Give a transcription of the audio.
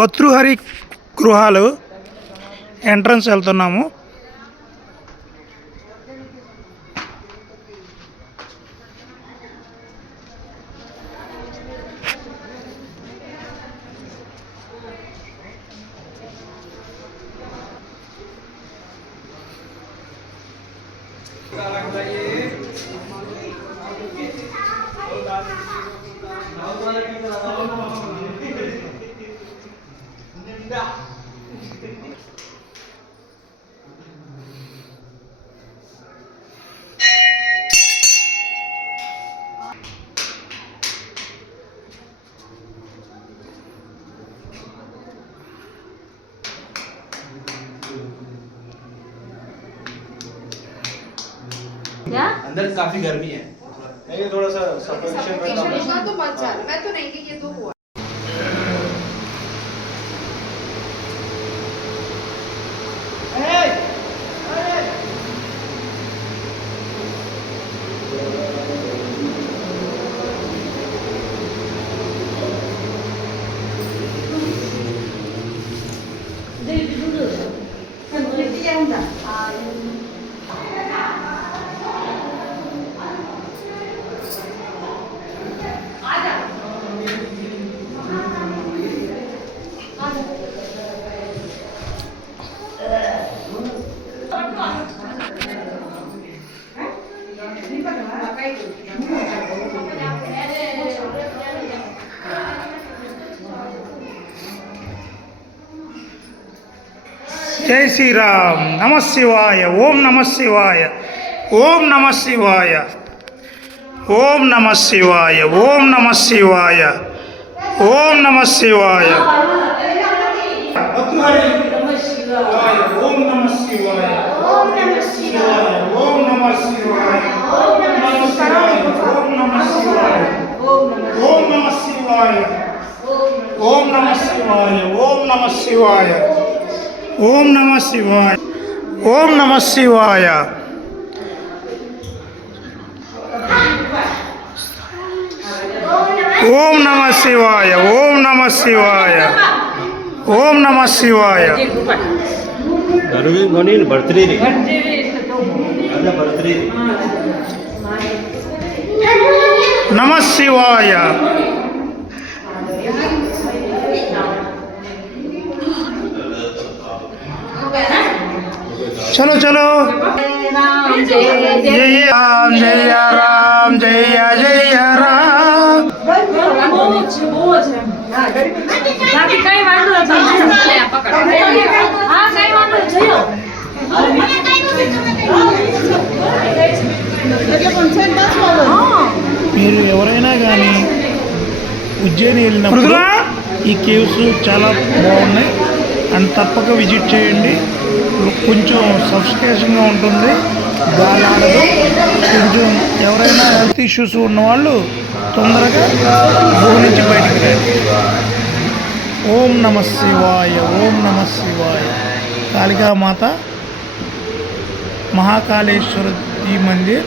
భతృహరి గృహాలు ఎంట్రన్స్ వెళ్తున్నాము. अंदर काफी गर्मी है, नहीं थोड़ा सा सफोकेशन तो मत जा, मैं तो नहीं कि ये तो हुआ। जय श्री राम। नमः शिवाय। ओम नमः शिवाय। ओम नमः शिवाय। ओम नमः शिवाय। ओम नमः शिवाय। ओम नमः शिवाय। ओम नमः शिवाय। ओम नमः शिवाय। ओम नमः शिवाय। ओम नमः शिवाय। ओम नमः शिवाय। ओम नमः शिवाय। ओम नमः शिवाय। ओम नमः शिवाय। ओम नमः शिवाय। ओम नमः शिवाय। ओम नमः शिवाय। ओम नमः शिवाय। ओम नमः शिवाय। ओम नमः शिवाय। बर्थडे नमः शिवाय। चलो चलो। जय राम जय राम जय जय राम। మీరు ఎవరైనా కానీ ఉజ్జయిని వెళ్ళినప్పుడు ఈ కేవ్స్ చాలా బాగున్నాయి అండ్ తప్పక విజిట్ చేయండి. కొంచెం సఫికేషన్గా ఉంటుంది, గాలి ఆడదు. కొంచెం ఎవరైనా హెల్త్ ఇష్యూస్ ఉన్నవాళ్ళు తొందరగా గుహ నుంచి బయటికి రండి. ఓం నమ శివాయ. ఓం నమ శివాయ. కాళికామాత महाकालेश्वर जी मंदिर।